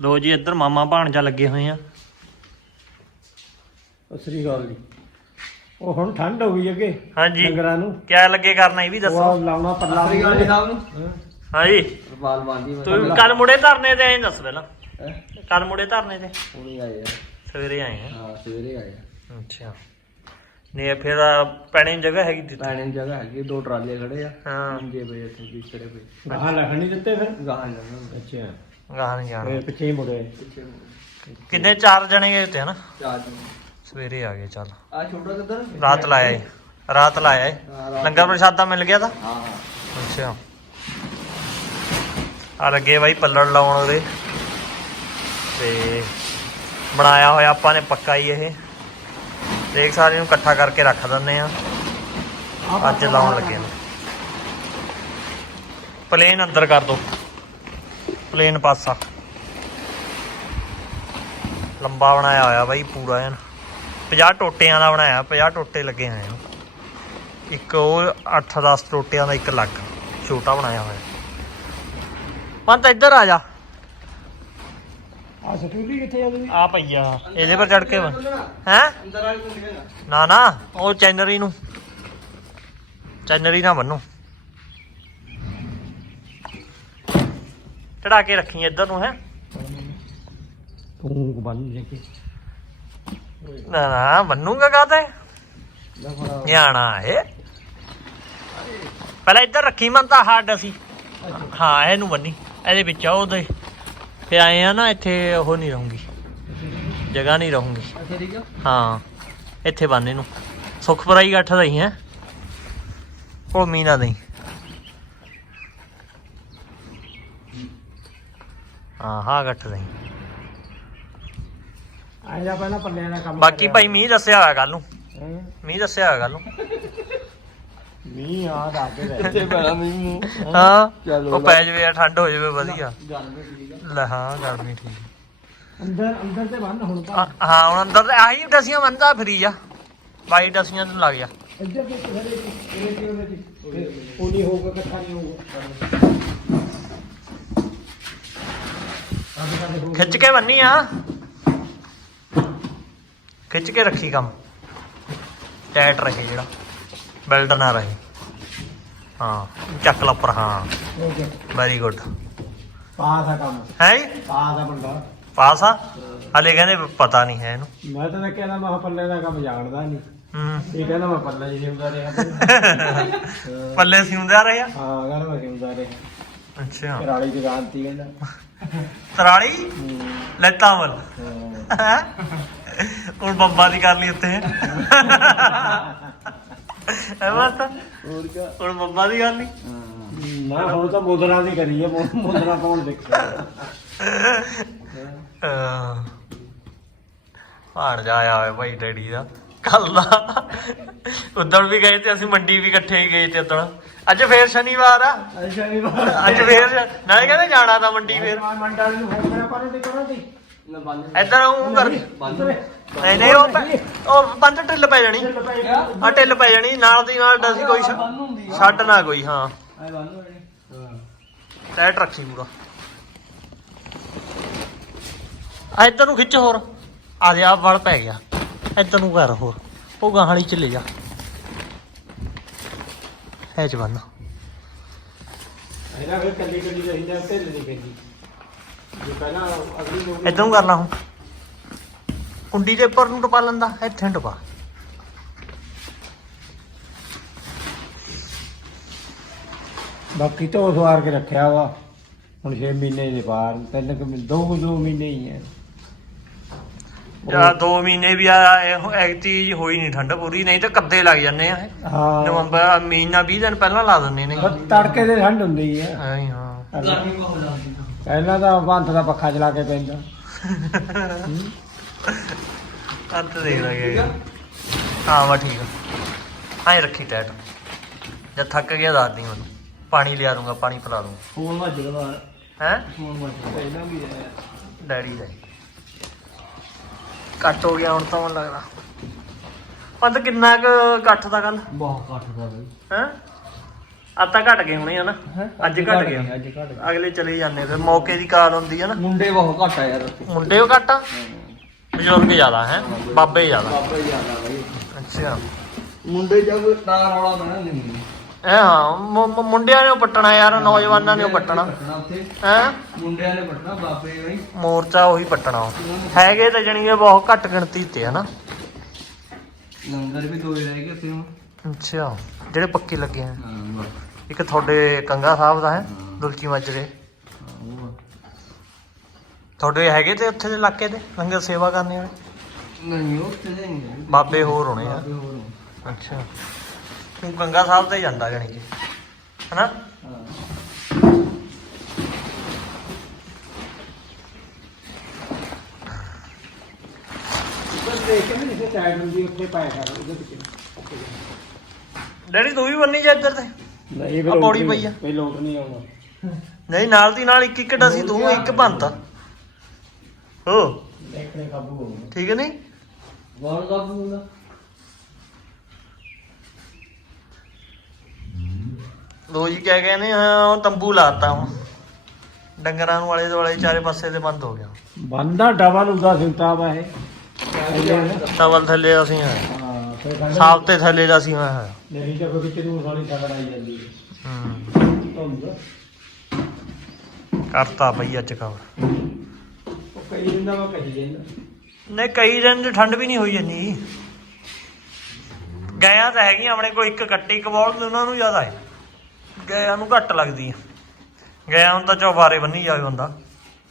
ਲੋ ਜੀ ਇੱਧਰ ਮਾਮਾ ਭਾਣਜਾ ਲੱਗੇ ਹੋਏ ਆ। ਸਤਿ ਸ੍ਰੀ ਅਕਾਲ ਜੀ। ਉਹ ਹੁਣ ਠੰਡ ਹੋ ਗਈ ਅੱਗੇ ਹਾਂਜੀ। ਡੰਗਰਾਂ ਨੂੰ। ਕਿਆ ਲੱਗੇ ਕਰਨਾ ਇਹ ਵੀ ਦੱਸੋ। ਉਹ ਲਾਉਣਾ ਪੱਲਾ ਸ੍ਰੀ ਅਕਾਲ ਜੀ ਸਾਹਿਬ ਨੂੰ। ਹਾਂਜੀ। ਬਾਲ ਬਾਂਦੀ ਮੈਂ ਤੂੰ ਕੱਲ ਮੁੜੇ ਧਰਨੇ ਤੇ ਐਂ ਦੱਸ ਪਹਿਲਾਂ। ਕੱਲ ਮੁੜੇ ਧਰਨੇ ਤੇ। ਹੁਣੀ ਆਏ ਆ। ਸਵੇਰੇ ਆਏ ਆ। ਹਾਂ ਸਵੇਰੇ ਆਏ ਆ। ਅੱਛਾ। ਨਹੀਂ ਫਿਰ ਪੈਣੇ ਦੀ ਜਗ੍ਹਾ ਹੈਗੀ ਦਿੱਤੀ। ਪੈਣੇ ਦੀ ਜਗ੍ਹਾ ਹੈਗੀ ਦੋ ਟਰਾਲੀਆਂ ਖੜੇ ਆ। ਹਾਂ। ਜੇ ਬਈ ਇੱਥੇ ਵੀ ਖੜੇ ਪਏ। ਗਾਹਾਂ ਲੱਖਣ ਨਹੀਂ ਦਿੱਤੇ ਫਿਰ? ਗਾਹਾਂ ਜਾਣਾ ਅੱਛਾ। ਗਾਹ ਨਹੀਂ ਜਾਣਾ ਇਹ ਪਿੱਛੇ ਹੀ ਮੁੜੇ। ਪਿੱਛੇ ਕਿੰਨੇ ਚਾਰ ਜਣੇ ਗਏ ਤੇ ਹਨਾ? ਚਾਰ ਜਣੇ। ਸਵੇਰੇ ਆ ਗਏ ਚੱਲ। ਆ ਛੋਟਾ ਕਿੱਧਰ? ਰਾਤ ਲਾਇਆ ਏ। ਰਾਤ ਲਾਇਆ ਏ। ਲੰਗਰ ਪ੍ਰਸ਼ਾਦਾ ਮਿਲ ਗਿਆ ਤਾਂ? ਹਾਂ ਹਾਂ। ਅੱਛਾ। ਆ ਲੱਗੇ ਬਾਈ ਪੱਲੜ ਲਾਉਣ ਉਹਦੇ ਤੇ ਬਣਾਇਆ ਹੋਇਆ ਆਪਾਂ ਨੇ ਪੱਕਾ ਹੀ ਇਹ। ਦੇਖ ਸਾਰੇ ਨੂੰ ਇਕੱਠਾ ਕਰਕੇ ਰੱਖ ਦਿੰਨੇ ਆ ਅੱਜ ਲਾਉਣ ਲੱਗੇ ਨੇ। ਪਲੇਨ ਅੰਦਰ ਕਰ ਦੋ। ਪਲੇਨ ਪਾਸਾ। ਲੰਬਾ ਬਣਾਇਆ ਹੋਇਆ ਬਾਈ ਪੂਰਾ ਐਨ। 50 ਟੋਟਿਆਂ ਦਾ ਬਣਾਇਆ 50 ਟੋਟੇ ਲੱਗੇ ਹੋਏ ਆ ਇੱਕ ਉਹ 8-10 ਟੋਟਿਆਂ ਦਾ ਇੱਕ ਲੱਗ ਛੋਟਾ ਬਣਾਇਆ ਹੋਇਆ। ਪੰਤ ਇੱਧਰ ਆ ਜਾ। ਆ ਸਟੂਲੀ ਕਿੱਥੇ ਆ ਤੁਸੀਂ? ਆ ਪਈਆ ਇਹਦੇ ਪਰ ਚੜ ਕੇ ਹੈ? ਅੰਦਰ ਵਾਲੀ ਨਾ ਨਾ ਉਹ ਚੈਨਰੀ ਨੂੰ। ਚੈਨਰੀ ਨਾ ਬੰਨੋ। ਚੜਾ ਕੇ ਰੱਖੀ ਇੱਧਰ ਨੂੰ ਹੈ। ਤੂੰ ਬੰਨ ਲੈ ਕੇ। ਨਾ ਨਾ ਬੰਨੂਗਾ ਕਾਤੇ ਨਿਆਣਾ ਹੈ ਪਹਿਲਾਂ ਇੱਧਰ ਰੱਖੀ ਮਨ ਤਾਂ ਹੱਡ ਅਸੀਂ। ਹਾਂ ਇਹਨੂੰ ਬੰਨੀ। ਇਹਦੇ ਵਿੱਚ ਆ ਉਹਦੇ। ਫੇ ਆਏ ਆ ਨਾ ਇੱਥੇ ਉਹ ਨਹੀਂ ਰਹੂੰਗੀ। ਜਗ੍ਹਾ ਨਹੀਂ ਰਹੂੰਗੀ। ਹਾਂ ਇੱਥੇ ਬੰਨ ਇਹਨੂੰ। ਸੁਖਪੁਰਾਈ ਗੱਠ ਦਈ ਹੈ ਭੂਮੀ ਨਾ ਦਈ ਹਾਂ ਹਾਂ ਗੱਠ ਦਈ ਆ ਜਾ ਪਹਿਲਾਂ ਪੱਲਿਆਂ ਦਾ ਕੰਮ ਬਾਕੀ ਭਾਈ ਮੀਂਹ ਦੱਸਿਆ ਹੋਇਆ ਕੱਲ ਨੂੰ। ਹੈਂ? ਮੀਂਹ ਦੱਸਿਆ ਹੋਇਆ ਕੱਲ ਨੂੰ। ਮੀਂਹ ਆ ਦਾ ਕੇ ਇੱਥੇ ਪੈਣਾ ਮੈਨੂੰ ਹਾਂ ਚਲੋ ਉਹ ਪੈ ਜਵੇ ਠੰਡ ਹੋ ਜਵੇ ਵਧੀਆ। ਗੱਲ ਵੀ ਠੀਕ ਆ। ਲੈ ਹਾਂ ਗਰਮੀ ਠੀਕ ਅੰਦਰ ਅੰਦਰ ਤੇ ਬੰਨ ਹੁਣ ਤਾਂ। ਆ- ਹਾਂ ਹੁਣ ਅੰਦਰ ਤੇ ਆਹੀ ਡਸੀਆਂ ਬੰਦਾ ਫਰੀ ਆ। ਬਾਈ ਡਸੀਆਂ ਤੋਂ ਲੱਗ ਇੱਧਰ ਤੇ ਦੀ ਦੀ ਹੋਊਗਾ ਇਕੱਠਾ ਨਹੀਂ ਹੋਊਗਾ। ਹੋ ਖਿੱਚ ਕੇ ਬੰਨੀ ਆ। ਖਿੱਚ ਕੇ ਰੱਖੀ ਕੰਮ। ਟਾਈਟ ਰਹੇ ਜਿਹੜਾ। ਬੈਲਟ ਨਾ ਰਹੇ। ਹਾਂ ਚੱਕ ਲਾ ਉੱਪਰ ਹਾਂ। ਵੈਰੀ ਗੁੱਡ ਪਾਸ ਆ ਕੰਮ। ਹੈ ਪਾਸ ਆ ਬੰਦਾ। ਪਾਸ ਆ? ਹਲੇ ਕਹਿੰਦੇ ਪਤਾ ਨਹੀਂ ਹੈ ਇਹਨੂੰ। ਮੈਂ ਤਾਂ ਕਹਿੰਦਾ ਮੈਂ ਪੱਲੇ ਦਾ ਕੰਮ ਜਾਣਦਾ ਨਹੀਂ ਹੂੰ। ਇਹ ਕਹਿੰਦਾ ਮੈਂ ਪੱਲਾ ਜੀ ਹੁੰਦਾ ਰਿਹਾ। ਪੱਲੇ ਸਿਉਂਦਿਆ ਰਹੇ? ਹਾਂ ਕਹਿੰਦਾ ਮੈਂ ਹੁੰਦਾ ਰਿਹਾ। ਅੱਛਾ। ਕਰਾਲੀ ਦੁਕਾਨ ਤੀ ਕਹਿੰਦਾ। ਤਰਾਲੀ? ਹੂੰ, ਲੈਤਾ ਮਲ ਹਾਂ। ਹੁਣ ਬੰਬਾ ਦੀ ਕਰ ਲਈ ਉੱਤੇ ਹੈ। ਬਾਤ ਹੋਰ ਕੀ ਹੁਣ ਬੰਬਾ ਦੀ ਕਰ ਲਈ। ਮੈਂ ਹੁਣ ਤਾਂ ਮੋਦਰਾ ਦੀ ਕਰੀ ਹੈ ਮੋ- ਮੋਦਰਾ ਪਾਉਣ ਦੇਖਿਆ ਹਾਣ ਜਾ ਆਇਆ ਭਾਈ ਡੈਡੀ ਦਾ। ਕੱਲ ਦਾ। ਉਦੋਂ ਵੀ ਗਏ ਤੇ ਅਸੀਂ ਮੰਡੀ ਵੀ ਇਕੱਠੇ ਹੀ ਗਏ ਤੇ ਉਦੋਂ ਅੱਜ ਫੇਰ ਸ਼ਨੀਵਾਰ ਆ। ਅੱਜ ਫੇਰ ਨਾਲੇ ਕਹਿੰਦੇ ਜਾਣਾ ਤਾਂ ਮੰਡੀ ਫੇਰ। ਮੰਡਲ ਨੂੰ ਫੋਨ ਕਰਿਆ ਪਰ ਤੇ ਕਰੋ ਦੀ ਨਾ ਬੰਦ ਇੱਧਰ ਉਹ ਕਰ। ਬੰਦ ਨਹੀਂ। ਨਹੀਂ ਉਹ ਪੈ- ਉਹ ਬੰਦ ਢਿੱਲ ਪੈ ਜਾਣੀ। ਆ ਢਿੱਲ ਪੈ ਜਾਣੀ ਨਾਲ ਦੀ ਨਾਲ ਡਸੀ ਕੋਈ ਛ- ਬੰਦ ਹੁੰਦੀ ਛੱਡ ਨਾ ਕੋਈ ਹਾਂ। ਆਏ ਬੰਦ ਹੋ ਜਾਣੀ। ਹਾਂ। ਟਾਈਟ ਰੱਖੀ ਪੂਰਾ। ਆ ਇੱਧਰ ਨੂੰ ਖਿੱਚ ਹੋਰ। ਆ ਜਾ ਵਲ ਪੈ ਗਿਆ। ਇੱਧਰ ਨੂੰ ਕਰ ਹੋਰ। ਉਹ ਗਾਹਲੀ ਚ ਲੈ ਜਾ। ਹੈ ਚ ਬੰਨ। ਇਹਦਾ ਫਿਰ ਕੱਲੀ ਕੱਲੀ ਰਹੀਦਾ ਢਿੱਲ ਨਹੀਂ ਪੈਂਦੀ। ਜੇ ਪਹਿਲਾਂ ਅਗਲੀ ਨੂੰ ਇੱਧਰ ਨੂੰ ਕਰ ਲਾ ਹੁਣ। ਕੁੰਡੀ ਦੇ ਉੱਪਰ ਨੂੰ ਟਪਾ ਲੈਂਦਾ ਇੱਥੇ ਨੂੰ ਟਪਾ। ਬਾਕੀ ਤੋਂ ਸਵਾਰ ਕੇ ਰੱਖਿਆ ਵਾ। ਹੁਣ 6 ਮਹੀਨੇ ਦੇ ਬਾਹਰ ਤਿੰਨ ਕੁ ਮਹੀਨੇ- ਦੋ ਦੋ ਮਹੀਨੇ ਹੀ ਹੈ। ਜਾਂ 2 ਮਹੀਨੇ ਵੀ ਆ ਇਹ ਐਕਤੀ ਜੀ ਹੋਈ ਨਹੀਂ ਠੰਡ ਪੂਰੀ ਨਹੀਂ ਤਾਂ ਕੱਦੇ ਲੱਗ ਜਾਂਦੇ ਆ। ਇਹ। ਹਾਂ। ਨਵੰਬਰ ਮਹੀਨਾ 20 ਦਿਨ ਪਹਿਲਾਂ ਲਾ ਦਿੰਦੇ ਨੇ। ਬਸ ਤੜਕੇ ਦੇ ਠੰਡ ਹੁੰਦੀ ਹੈ ਹੀ ਹਾਂ। ਗਰਮੀ ਬਹੁਤ ਲੱਗਦੀ ਪਹਿਲਾਂ ਤਾਂ ਬੰਤ ਦਾ ਪੱਖਾ ਚਲਾ ਕੇ ਪੈਂਦਾ ਅੰਤ ਦੇਖ ਲਗੇ। ਹਾਂ ਵਾ ਠੀਕ ਆ। ਐਂ ਰੱਖੀ ਟੈਟ। ਜਦ ਥੱਕ ਗਿਆ ਦੱਸ ਦੀ ਮੈਨੂੰ। ਪਾਣੀ ਲਿਆ ਦੂੰਗਾ ਪਾਣੀ ਪਿਲਾ ਦੂੰਗਾ ਫੋਨ ਵੱਜਦਾ ਬਾਹਰ। ਹੈ? ਫੋਨ ਵੱਜਦਾ ਪਹਿਲਾਂ ਵੀ ਆਇਆ ਡੈਡੀ ਦਾ। ਹੀ। ਕੱਟ ਹੋ ਗਿਆ ਹੁਣ ਤਾਂ ਮਨ ਲੱਗਦਾ। ਪੰਤ ਕਿੰਨਾ ਕੁ ਕੱਠ ਦਾ ਕੱਲ ਬਹੁਤ ਘੱਟ ਦਾ ਬਈ। ਹੈ? ਅੱਜ ਤਾਂ ਘਟ ਗਏ ਹੋਣੇ ਹਨਾ ਅੱਜ ਘਟ ਅੱਜ ਘਟ ਅਗਲੇ ਚਲੇ ਜਾਂਦੇ ਫਿਰ ਮੌਕੇ ਦੀ ਕਾਰ ਹੁੰਦੀ ਹੈ ਨਾ। ਮੁੰਡੇ ਬਹੁਤ ਘੱਟ ਆ ਯਾਰ ਉੱਥੇ। ਮੁੰਡੇ ਉਹ ਘੱਟ ਆ? ਬਜ਼ੁਰਗ ਜ਼ਿਆਦਾ ਹੈ? ਬਾਬੇ ਜ਼ਿਆਦਾ। ਬਾਬਾ ਹੀ ਜ਼ਿਆਦਾ ਬਾਈ। ਅੱਛਾ। ਮੁੰਡੇ ਜਦ ਤਾਂ ਰੌਲਾ ਬਣਾ ਨਹੀਂ ਇਹ ਹਾਂ ਮੁ- ਮੁ- ਮੁੰਡਿਆਂ ਨੇ ਉਹ ਪੱਟਣਾ ਯਾਰ ਨੌਜਵਾਨਾਂ ਨੇ ਉਹ ਪੱਟਣਾ। ਉੱਥੇ। ਹੈ? ਮੁੰਡਿਆਂ ਨੇ ਪੱਟਣਾ ਬਾਬੇ ਬਾਈ ਮੋਰਚਾ ਉਹੀ ਪੱਟਣਾ ਉਹ। ਹੈਗੇ ਤਾਂ ਜਣੀ ਇਹ ਬਹੁਤ ਘੱਟ ਗਿਣਤੀ ਤੇ ਹਨਾ? ਲੰਗਰ ਵੀ ਦੋ ਹੀ ਰਹਿ ਗਏ ਉੱਥੇ ਹੁਣ। ਅੱਛਾ ਜਿਹੜੇ ਪੱਕੇ ਲੱਗੇ ਆ। ਹਾਂ ਇੱਕ ਤੁਹਾਡੇ ਕੰਗਾ ਸਾਹਿਬ ਦਾ ਹੈ? ਦੁਲਚੀ ਮਾਜਰੇ ਉਹ ਤੁਹਾਡੇ ਹੈਗੇ ਤੇ ਉੱਥੇ ਦੇ ਇਲਾਕੇ ਦੇ ਲੰਗਰ ਸੇਵਾ ਕਰਨੇ ਵਾਲੇ? ਨਹੀਂ ਉੱਥੇ ਤਾਂ ਨਹੀਂ ਬਾਬੇ ਹੋਰ ਹੋਣੇ ਆ। ਬਾਬੇ ਹੋਰ ਹੋਣ। ਅੱਛਾ। ਤੂੰ ਗੰਗਾ ਸਾਹਿਬ ਤੇ ਜਾਂਦਾ ਜਾਣੀ ਕਿ ਹਨਾ? ਹਾਂ ਬਸ ਦੇਖ ਕੇ ਨਹੀਂ ਹੁੰਦੀ ਉੱਥੇ ਪਾਇਆ ਕਰ ਉਹਦੇ ਪਿੱਛੇ ਡੈਡੀ ਤੂੰ ਵੀ ਬੰਨੀ ਜਾ ਇੱਧਰ ਤੇ। ਨਹੀਂ ਆਹ ਪੌੜੀ ਪਈ ਆ। ਕੋਈ ਲੋਟ ਨਹੀਂ ਆਉਣਾ ਨਹੀਂ ਨਾਲ ਦੀ ਨਾਲ ਇੱਕ ਇੱਕ ਡਸੀ ਤੂੰ ਇੱਕ ਬੰਤ ਹੋ ਦੇਖਣੇ ਕਾਬੂ ਹੋਊਗਾ ਠੀਕ ਨਹੀਂ? ਗੌਰ ਕਾਬੂ ਹੁੰਦਾ ਲੋ ਜੀ ਕਿਆ ਕਹਿੰਦੇ ਆ ਉਹ ਤੰਬੂ ਲਾਤਾ ਹੁਣ। ਡੰਗਰਾਂ ਨੂੰ ਵਾਲੇ ਦੁਆਲੇ ਚਾਰੇ ਪਾਸੇ ਤੇ ਬੰਦ ਹੋ ਗਿਆ। ਬੰਦਾ ਡਬਲ ਹੁੰਦਾ ਸਿੰਤਾ ਵਾ ਇਹ। ਟਵਲ ਥੱਲੇ ਅਸੀਂ ਹਾਂ ਹਾਂ ਫਿਰ ਕਹਿੰਦੇ ਸਾਫ਼ ਤੇ ਥੱਲੇ ਦਾ ਅਸੀਂ ਹਾਂ ਨੂੰ ਸਾਲੀ ਆਈ ਜਾਂਦੀ ਹੈ। ਹੂੰ। ਧੁੰਦ ਕਰਤਾ ਬਈ ਅੱਜ ਕਵਰ ਉਹ ਕਈ ਕਹੀ ਜਾਂਦਾ ਦਿਨ ਦੀ। ਠੰਡ ਵੀ ਨਹੀਂ ਹੋਈ ਇੰਨੀ। ਗਾਇਆਂ ਤਾਂ ਹੈਗੀਆਂ ਆਪਣੇ ਕੋਲ ਇੱਕ ਕੱਟੀ ਇੱਕ ਬੋਲ ਤੇ ਉਹਨਾਂ ਨੂੰ ਜ਼ਿਆਦਾ ਹੈ। ਗਾਇਆਂ ਨੂੰ ਘੱਟ ਲੱਗਦੀ ਹੈ ਗਾਇਆਂ ਨੂੰ ਤਾਂ ਚੌਬਾਰੇ ਬੰਨੀ ਜਾਵੇ ਬੰਦਾ।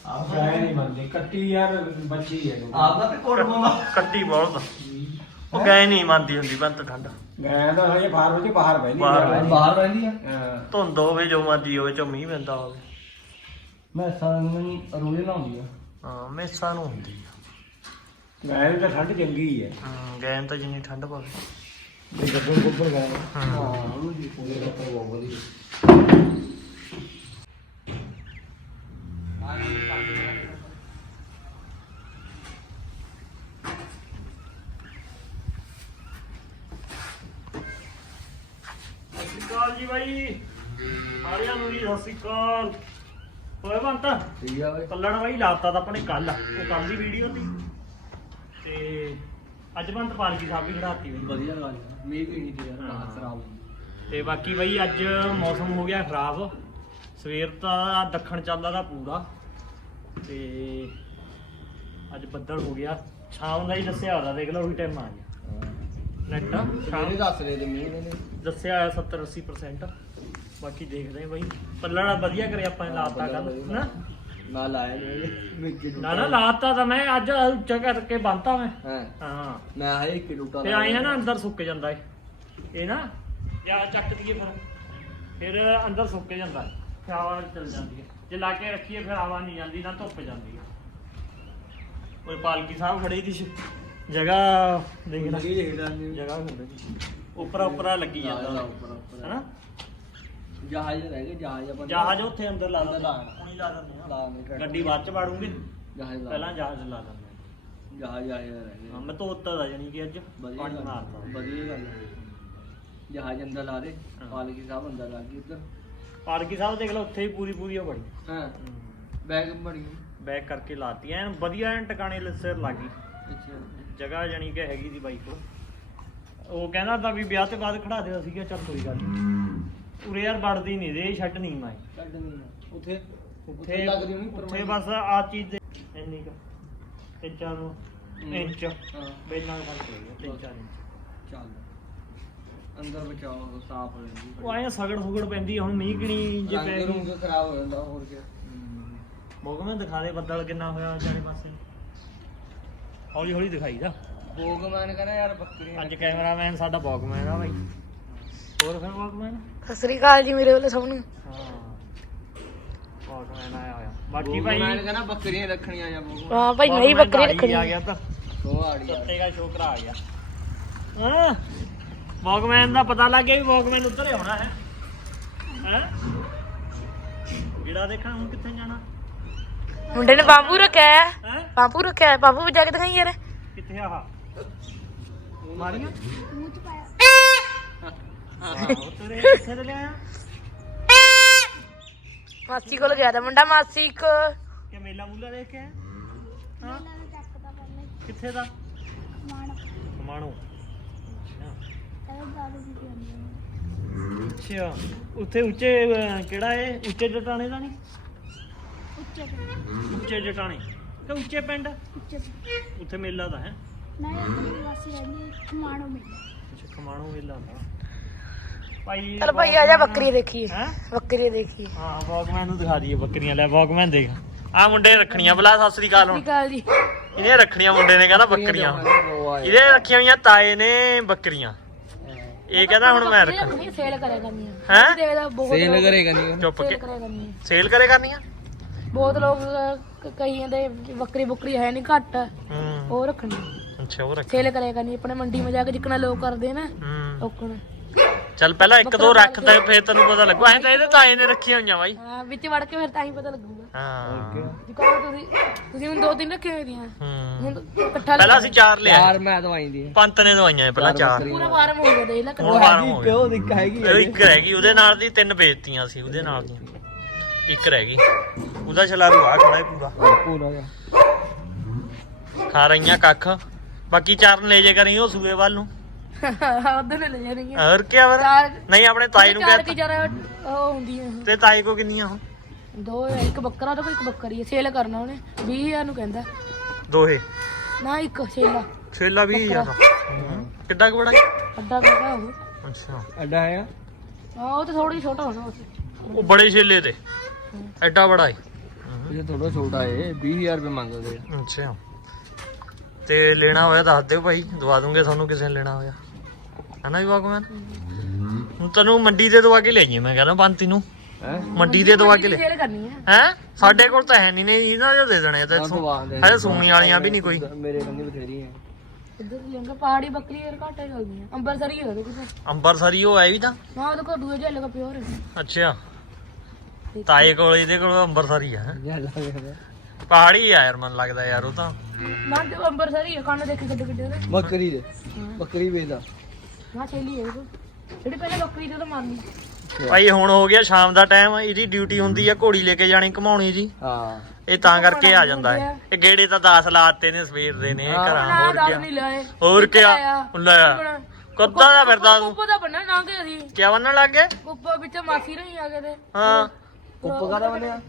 ਆਪ ਗਾਇ ਨਹੀਂ ਮੰਨਦੇ ਕੱਟੀ ਯਾਰ ਬੱਚੀ ਹੈ ਆਪਦਾ ਤੇ ਕੋਟ ਮਾਮਾ। ਕੱਟੀ ਬਹੁਤ ਉਹ ਗਾਇ ਨਹੀਂ ਮੰਨਦੀ ਹੁੰਦੀ ਬੰਤ ਠੰਡ। ਗਾਇ ਦਾ ਹਜੇ ਫਾਰਮ ਚ ਬਾਹਰ ਬੈਣੀ ਬਾਹਰ ਬਾਹਰ ਰਹਿੰਦੀ ਆ। ਧੁੰਦ ਹੋਵੇ ਜੋ ਮਰਜ਼ੀ ਹੋਵੇ ਚੋ ਮੀਂਹ ਪੈਂਦਾ ਹੋਵੇ। ਮੈਂ ਸਾਰਨ ਰੋਜ਼ ਲਾਉਂਦੀ ਆ। ਹਾਂ ਮੇਸਾਂ ਨੂੰ ਹੁੰਦੀ ਆ। ਗਾਇ ਤਾਂ ਠੰਡ ਚੰਗੀ ਹੈ ਗਾਇਨ ਤਾਂ ਜਿੰਨੀ ਠੰਡ ਪਵੇ। ਗੱਬਰ ਗੱਬਰ ਗਾਇ ਹਮ। ਉਹਨੂੰ ਜੀ ਪੂਰੇ ਕੱਪੜੇ ਬਹੁਤ ਵਧੀਆ ਸਤਿ ਸ਼੍ਰੀ ਅਕਾਲ ਜੀ ਬਾਈ। ਸਾਰਿਆਂ ਨੂੰ ਜੀ ਸਤਿ ਸ਼੍ਰੀ ਅਕਾਲ ਹੋਏ ਬੰਤ ਠੀਕ ਆ ਬਾਈ। ਪੱਲੜ ਬਾਈ ਲਾਤਾ ਤਾਂ ਆਪਣੇ ਕੱਲ ਉਹ ਕੱਲ ਦੀ ਵੀਡੀਓ ਸੀ। ਤੇ ਅੱਜ ਬੰਤ ਪਾਲਕੀ ਸਾਹਿਬ ਵੀ ਖੜਾਤੀ ਬਈ ਵਧੀਆ ਗੱਲ ਆ। ਮੀਂਹ ਵੀ ਨਹੀਂ ਤੇ ਯਾਰ ਹਾਂ। ਬਾਹਰ ਖਰਾਬ ਤੇ ਬਾਕੀ ਬਾਈ ਅੱਜ ਮੌਸਮ ਹੋ ਗਿਆ ਖਰਾਬ। ਸਵੇਰ ਤਾਂ ਦੱਖਣ ਚੱਲਦਾ ਦਾ ਪੂਰਾ। ਤੇ ਅੱਜ ਬੱਦਲ ਹੋ ਗਿਆ। ਸ਼ਾਮ ਦਾ ਹੀ ਦੱਸਿਆ ਹੋਦਾ ਦੇਖ ਲਓ ਉਹੀ ਟਾਈਮ ਆ ਗਿਆ। ਨੈਟ ਸ਼ਾਮ। ਦੱਸ ਰਹੇ ਤੇ ਮੀਂਹ ਨੇ। ਦੱਸਿਆ ਹੋਇਆ 70 80% ਬਾਕੀ ਦੇਖਦੇ ਹਾਂ ਬਾਈ। ਪੱਲੜਾ ਵਧੀਆ ਕਰੇ ਆਪਾਂ ਨੇ ਲਾਤਾ ਕੱਲ ਨਾ ਨਾ ਲਾਇਆ ਨਾ ਨਾ ਲਾਤਾ ਤਾਂ ਮੈਂ ਅੱਜ ਉੱਚਾ ਕਰਕੇ ਬੰਨਤਾ ਮੈਂ। ਹਾਂ। ਹਾਂ। ਮੈਂ ਆਇਆ ਇੱਕ ਟੂਟਾ ਤੇ ਆਏ ਨਾ ਅੰਦਰ ਸੁੱਕ ਜਾਂਦਾ ਏ। ਇਹ ਨਾ ਜਾਂ ਚੱਕ ਦਈਏ ਫਿਰ। ਫਿਰ ਅੰਦਰ ਸੁੱਕ ਜਾਂਦਾ ਏ। ਫਿਰ ਹਵਾ ਚੱਲ ਜਾਂਦੀ ਹੈ ਜੇ ਲਾ ਕੇ ਰੱਖੀਏ ਫਿਰ ਹਵਾ ਨਹੀਂ ਜਾਂਦੀ ਨਾ ਧੁੱਪ ਜਾਂਦੀ ਹੈ ਕੋਈ ਪਾਲਕੀ ਸਾਹਿਬ ਖੜੇ ਦੀ ਜਗ੍ਹਾ ਦੇਖ ਲੈ। ਜਗ੍ਹਾ ਹੁੰਦੀ ਉੱਪਰ ਉੱਪਰ ਲੱਗੀ ਜਾਂਦਾ। ਹੈਨਾ? ਜਹਾਜ਼ ਰਹਿ ਗਏ ਜਹਾਜ਼ ਆਪਾਂ ਜਹਾਜ਼ ਉੱਥੇ ਅੰਦਰ ਲਾ ਦਿੰਦੇ ਲਾ ਹੁਣੀ ਲਾ ਦਿੰਦੇ ਆ ਲਾ ਗੱਡੀ ਬਾਅਦ ਚ ਵਾੜੂਗੇ? ਜਹਾਜ਼ ਲਾ ਪਹਿਲਾਂ ਜਹਾਜ਼ ਲਾ ਦਿੰਦੇ। ਜਹਾਜ਼ ਆਏ ਰਹਿ ਹਾਂ ਗਏ ਮੈਂ ਧੋਤਾ ਦਾ ਜਾਨੀ ਕਿ ਅੱਜ। ਵਧੀਆ ਪਾਣੀ ਗੱਲ ਮਾਰਤਾ ਵਧੀਆ ਗੱਲ ਹੈ। ਜਹਾਜ਼ ਅੰਦਰ ਲਾ ਦੇ। ਹਾਂ। ਪਾਲਕੀ ਸਾਹਿਬ ਅੰਦਰ ਲਾ ਗਈ ਉੱਧਰ। ਪਾਲਕੀ ਸਾਹਿਬ ਦੇਖ ਲਓ ਉੱਥੇ ਹੀ ਪੂਰੀ ਪੂਰੀ ਉਹ ਬਣੀ। ਹਾਂ। ਬੈਗ ਬੜੀ ਬੈਕ ਕਰਕੇ ਲਾਤੀ। ਐਨ ਵਧੀਆ ਐਨ ਟਿਕਾਣੇ ਸਿਰ ਲੱਗੀ ਅੱਛਾ। ਜਗ੍ਹਾ ਜਾਨੀ ਕਿ ਹੈਗੀ ਦੀ ਬਾਈ ਕੋਲ। ਉਹ ਕਹਿੰਦਾ ਤਾਂ ਵੀ ਵਿਆਹ ਤੇ ਬਾਅਦ ਖੜਾ ਦੇਣਾ ਸੀਗਾ ਚੱਲ ਕੋਈ ਗੱਲ ਨੀ। ਉਰੇ ਯਾਰ ਵੜਦੀ ਨਹੀਂ ਦੇ ਛੱਟ ਨਹੀਂ ਮਾਈ ਕੱਢ ਨਹੀਂ ਆ। ਉੱਥੇ ਉੱਥੇ ਲੱਗਦੀ ਹੋਣੀ ਉੱਥੇ ਬਸ ਆ ਚੀਜ਼ ਦੇ ਇੰਨੀ ਕੁ ਤਿੰਨ ਚਾਰ ਨੂੰ ਹਮ। ਇੰਚ। ਹਾਂ। ਬੇਲਾਂ ਦਾ ਫ਼ਰਕ ਹੋਏਗਾ ਤਿੰਨ ਚਾਰ ਇੰਚ। ਚੱਲ। ਅੰਦਰ ਬਚਾਓ ਸਾਫ਼ ਹੋ ਜਾਂਦੀ। ਉਹ ਆਏ ਸਗੜ ਸੁਗੜ ਪੈਂਦੀ ਆ, ਹੁਣ ਮੀਂਹ ਕਿਣੀ ਜੇ ਪੈ ਰੰਗ ਗਈ। ਰੁੰਗ ਖਰਾਬ ਹੋ ਜਾਂਦਾ ਹੋਰ ਕੀ। ਮੋਗ ਮੈਂ ਦਿਖਾ ਦੇ ਬੱਦਲ ਕਿੰਨਾ ਹੋਇਆ ਚਾਰੇ ਪਾਸੇ। ਹੌਲੀ ਹੌਲੀ ਦਿਖਾਈਦਾ ਭੋਗਮਾਨ ਕਹਿੰਦਾ ਯਾਰ ਬੱਕਰੀਆਂ ਅੱਜ ਕੈਮਰਾਮੈਨ ਸਾਡਾ ਬੌਗਮੈਨ ਆ ਬਾਈ। ਹੋਰ ਫਿਰ ਬੌਗਮੈਨ ਸਤਿ ਸ੍ਰੀ ਅਕਾਲ ਜੀ ਮੇਰੇ ਵੱਲੋਂ ਸਭ ਨੂੰ। ਹਾਂ ਬੌਗਮੈਨ ਆਇਆ ਹੋਇਆ। ਬਾਕੀ ਭੋਗਮਾਨ ਭਾਈ ਕਹਿੰਦਾ ਬੱਕਰੀਆਂ ਰੱਖਣੀਆਂ ਜਾਂ ਭੋਗ ਹਾਂ ਭਾਈ ਨਹੀਂ Walkman ਬੱਕਰੀ ਗਾੜੀ ਰੱਖਣੀ ਆ ਗਿਆ ਤਾਂ। ਉਹ ਆੜੀ ਆ ਸੱਤੇ ਦਾ ਸ਼ੋਕਰਾ ਆ ਗਿਆ। ਹਾਂ। ਬੌਗਮੈਨ ਦਾ ਪਤਾ ਲੱਗ ਗਿਆ ਵੀ ਬੌਗਮੈਨ ਉੱਧਰ ਹੀ ਆਉਣਾ ਹੈ। ਹੈ? ਜਿਹੜਾ ਦੇਖਣਾ ਹੁਣ ਕਿੱਥੇ ਜਾਣਾ? ਮੁੰਡੇ ਨੇ ਬਾਬੂ ਰੱਖਿਆ ਹੈ। ਹੈ? ਬਾਬੂ ਰੱਖਿਆ ਹੈ। ਬਾਬੂ ਵਜਾ ਕੇ ਦਿਖਾਈ ਯਾਰ। ਕਿੱਥੇ ਆਹ? ਮਾਰੀਆਂ? ਆਹੋ ਤੇਰੇ ਕਿੱਥੇ ਤੇ ਲਿਆ ਮਾਸੀ ਕੋਲ ਗਿਆ ਤਾਂ ਮੁੰਡਾ ਮਾਸੀ ਕੋ ਕਿ ਮੇਲਾ ਮੂਲਾ ਦੇਖ ਕੇ ਆਇਆ? ਹਾਂ? ਕਿੱਥੇ ਦਾ? ਕਮਾਣੋ ਅੱਛਾ। ਉੱਥੇ ਉੱਚੇ ਅਹ, ਕਿਹੜਾ ਏ ਉੱਚੇ ਜਟਾਣੇ ਦਾ ਨਹੀਂ? ਉੱਚੇ ਜਟਾਣੇ। ਕਿ ਉੱਚੇ ਪਿੰਡ? ਉੱਥੇ ਮੇਲਾ ਦਾ ਹੈ। ਅੱਛਾ ਕਮਾਣੋ ਮੇਲਾ ਦਾ। ਭਾਈ ਚਲ ਭਾਈ ਆ ਜਾ ਬੱਕਰੀ ਦੇਖੀਏ ਹੈ? ਬੱਕਰੀ ਦੇਖੀਏ ਹਾਂ ਵਾਕਮੈਨ ਨੂੰ ਦਿਖਾ ਦਈਏ ਬੱਕਰੀਆਂ। ਲੈ ਵਾਕਮੈਨ ਦੇਖ। ਆ ਮੁੰਡੇ ਰੱਖਣੀਆਂ। ਬਲਾ ਸਤਿ ਸ੍ਰੀ ਅਕਾਲ ਹੁਣ। ਕਾਲ ਜੀ। ਇਹਨੇ ਰੱਖਣੀਆਂ ਮੁੰਡੇ ਨੇ ਕਹਿੰਦਾ ਬੱਕਰੀਆਂ। ਇਹਦੇ ਰੱਖੀਆਂ ਹੋਈਆਂ ਤਾਏ ਨੇ ਬੱਕਰੀਆਂ। ਇਹ ਕਹਿੰਦਾ ਹੁਣ ਮੈਂ ਰੱਖਣ ਰੱਖਣੀ ਸੇਲ ਕਰਿਆ ਕਰਨੀ ਹੈਂ? ਦੇਖਦਾ ਬਹੁਤ ਸੇਲ ਕਰੇਗਾ ਨਹੀਂ। ਚੁੱਪ ਸੇਲ ਕੇ ਕਰਿਆ ਕਰਨੀ ਸੇਲ ਕਰੇ ਕਰਨੀਆਂ ਬਹੁਤ ਲੋਕ ਅਹ, ਕਈਆਂ ਦੇ ਬੱਕਰੀ ਬੁੱਕਰੀ ਹੈ ਨਹੀਂ ਘੱਟ। ਹੂੰ। ਉਹ ਰੱਖਣੀ। ਅੱਛਾ ਉਹ ਰੱਖ ਸੇਲ ਕਰਿਆ ਕਰਨੀ ਆਪਣੇ ਮੰਡੀ ਮੇ ਜਾ ਕੇ ਜਿੱਕਣਾ ਲੋਕ ਕਰਦੇ ਨਾ। ਹੂੰ। ਔਕਣ ਚੱਲ ਪਹਿਲਾਂ ਇੱਕ ਦੋ ਰੱਖ ਤੇ ਫੇਰ ਤੈਨੂੰ ਪਤਾ ਲੱਗੂ। ਐਂ ਤਾਂ ਇਹਦੇ ਤਾਏ ਨੇ ਰੱਖੀਆਂ ਹੋਈਆਂ ਬਾਈ। ਹਾਂ ਵਿੱਚ ਵੜ ਕੇ ਫਿਰ ਤਾਂ ਹੀ ਪਤਾ ਲੱਗੂਗਾ। ਹਾਂ। ਤੁਸੀਂ। ਤੁਸੀਂ ਹੁਣ ਦੋ ਤਿੰਨ ਰੱਖੇ ਹੋਏ ਦੀਆਂ ਹੂੰ। ਹੁਣ ਇਕੱਠਾ ਪਹਿਲਾਂ ਅਸੀਂ ਚਾਰ ਲਿਆ। ਯਾਰ ਮੈਂ ਦਵਾਈ ਦੀ ਪੰਤ ਨੇ ਦਵਾਈਆਂ ਪਹਿਲਾਂ ਚਾਰ ਪੂਰਾ ਫਾਰਮ ਹੋ ਗਿਆ ਦੇਖ ਲੈ ਹੁਣ ਫਾਰਮ ਹੋ ਗਿਆ ਪਿਓ ਦੀ ਕਹੇਗੀ ਉਹ ਇੱਕ ਰਹਿ ਗਈ ਉਹਦੇ ਨਾਲ ਦੀ ਤਿੰਨ ਵੇਚਤੀਆਂ ਸੀ ਉਹਦੇ ਨਾਲ ਦੀਆਂ ਇੱਕ ਰਹਿ ਗਈ। ਉਹਦਾ ਛਲਾਰੂ ਆ ਖੜਾ ਹੈ ਪੂਰਾ। ਪੂਰਾ ਗਿਆ। ਖਾ ਰਹੀਆਂ ਕੱਖ। ਬਾਕੀ ਚਾਰਨ ਲੈ ਜੇ ਕਰੀ ਉਹ ਸੂਏ ਵੱਲ ਨੂੰ। ਉਧਰ ਲੈ ਜਾਣਗੇ ਹੋਰ ਕੀ ਵਰ ਚਾਰ ਨਹੀਂ ਆਪਣੇ ਤਾਈ ਨੂੰ ਚਾਰ ਕਹਿ ਕੀ ਚਾਰ ਉਹ ਹੁੰਦੀਆਂ ਤੇ ਤਾਈ ਕੋ ਕਿੰਨੀਆਂ ਹੁਣ ਦੋ ਹੈ, ਇੱਕ ਬੱਕਰਾ ਤੇ ਕੋਈ ਇੱਕ ਬੱਕਰੀ ਹੈ ਸੇਲ ਕਰਨਾ ਉਹਨੇ 20000 ਨੂੰ ਕਹਿੰਦਾ। ਦੋਹੇ? ਨਾ ਇੱਕ ਸੇਲਾ ਛੇਲਾ 20000 ਦਾ। ਹੂੰ। ਕਿੱਡਾ ਕੁ ਬੜਾ ਅੱਧਾ ਕਹਿੰਦਾ ਉਹ। ਅੱਛਾ। ਅੱਡਾ ਆ? ਹਾਂ ਉਹ ਤਾਂ ਥੋੜੀ ਛੋਟਾ ਹੋਣਾ ਉਸ ਉਹ ਬੜੇ ਛੇਲੇ ਤੇ ਐਡਾ ਬੜਾ ਹੈ ਇਹ ਥੋੜਾ ਛੋਟਾ ਏ 20000 ਰੁਪਏ ਮੰਗਦੇ ਆ। ਅੱਛਾ। ਤੇ ਲੈਣਾ ਹੋਇਆ ਦੱਸ ਦਿਓ ਭਾਈ ਦਵਾ ਦੂੰਗੇ ਤੁਹਾਨੂੰ ਕਿਸੇ ਨੇ ਲੈਣਾ ਹੋਇਆ। ਹਨਾ ਵੀ ਵਾਕਮੈਨ ਹੁਣ ਤੈਨੂੰ ਮੰਡੀ ਦੇ ਦਵਾ ਕੇ ਲਿਆਈਏ ਮੈਂ ਕਹਿੰਦਾ ਬੰਤੀ ਨੂੰ। ਹੈ? ਮੰਡੀ ਦੇ ਦਵਾ ਕੇ ਲੈ ਹੈ ਹੈ? ਸਾਡੇ ਕੋਲ ਤਾਂ ਹੈ ਨਹੀਂ ਨੇ ਇਹਨਾਂ ਦੇ ਦੇ ਦੇਣੇ ਤੇ। ਹਜੇ ਸੂਣੀ ਵਾਲੀਆਂ ਵੀ ਨਹੀਂ ਕੋਈ। ਮੇਰੇ ਕੰਨੀ ਬਥੇਰੀ ਹੈ ਇੱਧਰ ਲੈਂਗਾ ਪਹਾੜੀ ਬੱਕਰੀ ਯਾਰ ਘਾਟੇ ਚੱਲਦੀਆਂ ਅੰਬਰਸਰੀ ਹੈ ਕੋਲ ਅੰਬਰਸਰੀ ਉਹ ਆਏ ਵੀ ਤਾਂ। ਨਾ ਉਹਦੇ ਕੋਲ ਦੂਏ ਜੇਲੇ ਦਾ ਪਿਓਰ ਹੈ। ਅੱਛਾ। ਤਾਏ ਕੋਲ ਇਹਦੇ ਕੋਲ ਅੰਬਰਸਰੀ ਆ ਹੈਂ। ਪਹਾੜੀ ਆ ਯਾਰ ਮਨ ਲੱਗਦਾ ਯਾਰ ਉਹ ਤਾਂ। ਨਾ ਤੇ ਅੰਬਰਸਰੀ ਹੈ ਕੰਨ ਦੇਖੀ ਗੱਡੇ ਗੱਡੇ ਉਹਦੇ। ਬੱਕਰੀ ਦੇ ਬੱਕਰੀ ਵੇਚਦਾ ਨਾ ਛੇਲੀ ਹੈ ਉਹ ਜਿਹੜੀ ਪਹਿਲੇ ਬੱਕਰੀ ਤੇ ਤਾਂ ਮਾਰਨੀ। ਭਾਈ ਹੁਣ ਹੋ ਗਿਆ ਸ਼ਾਮ ਦਾ ਟਾਈਮ ਇਹਦੀ ਡਿਊਟੀ ਹੁੰਦੀ ਆ ਘੋੜੀ ਲੈ ਕੇ ਜਾਣੀ ਘਮਾਉਣੀ ਜੀ। ਹਾਂ। ਇਹ ਤਾਂ ਕਰਕੇ ਆ ਜਾਂਦਾ ਹੈ ਇਹ। ਗੇੜੇ ਤਾਂ 10 ਲਾਤੇ ਨੇ ਸਵੇਰ ਦੇ ਨੇ ਘਰਾਂ ਹੋਰ ਨਹੀਂ ਲਾਏ। ਹੋਰ ਕਿਆ। ਲੈ ਕੁੱਤਾ ਦਾ ਫਿਰਦਾ ਤੂੰ। ਕੁੱਪਾ ਦਾ ਬੰਨਾ ਨਾ ਕਿ ਅਸੀਂ। ਕਿਆ ਬੰਨਣ ਲੱਗ ਗਏ ਕੁੱਪਾ ਵਿੱਚ ਮਾਸੀ ਰਹੀ ਆ ਗਏ ਤੇ ਹਾਂ ਕੁੱਪ ਕਾਦਾ ਬਣਿਆ?